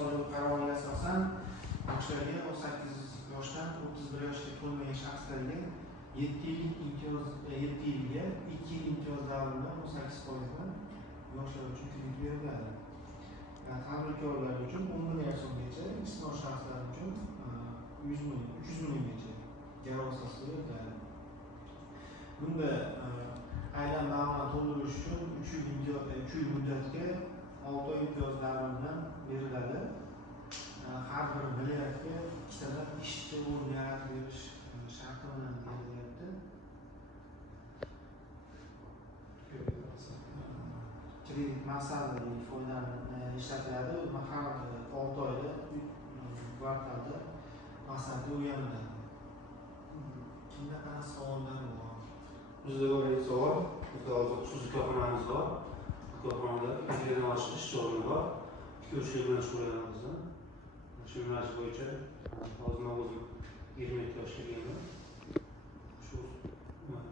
soliq qaroriga asosan yoshlarga 18 yoshdan 31 yoshga to'lmagan shaxslarga 7 yilga 2 yil imtiyoz davridan 18% yoshlar uchun kredit beriladi. Tadbirkorlar uchun 10 milliard so'mgacha, istisno shaxslar uchun 300 minggacha garov asosida beriladi. Bunda aylan ma'lumot to'ldirish uchun 3 yil muddatga 6 oy imtiyoz davridan beriladi. Har bir viloyatga ikkitadan ishchi o'rni yaratib berish sharti bilan berilyapti. Kredit maqsadli foydalanib ishlatiladi. Har 6 oyda kvartalda maqsadli o'rganiladi. Kimda qanaqa savollar bor? Bizda bor savol. Bizda hozir xususiy korxonamiz bor. Korxonada ijaradan olish ish o'rni bor. 2-3 yil bilan shug'ullanamiz. Shu yo'nalish bo'yicha hozir o'zim 20 yoshga kelganman. Shu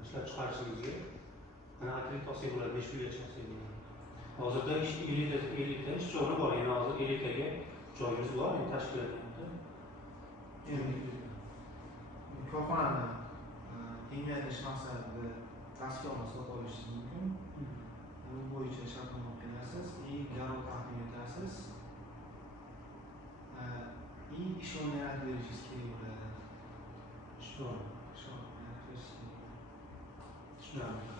ishlab chiqarishimizga qanaqa kredit olsak bo'ladi, 5 yilgacha olsak bo'ladi. Hozirda 50 ta ish o'rni bor. Yana hozir 50 taga joyimiz bor, endi tashkil etilyapti. Endi korxonani kengaytirish maqsadida dasturni sotib olishingiz mumkin. Bu bo'yicha shartnoma qilasiz, garov taqdim etasiz. Ish o'rni yaratib berishingiz kerak bo'ladi. Ish o'rni. Ish o'rni yaratib berishingiz kerak. Tushunarli.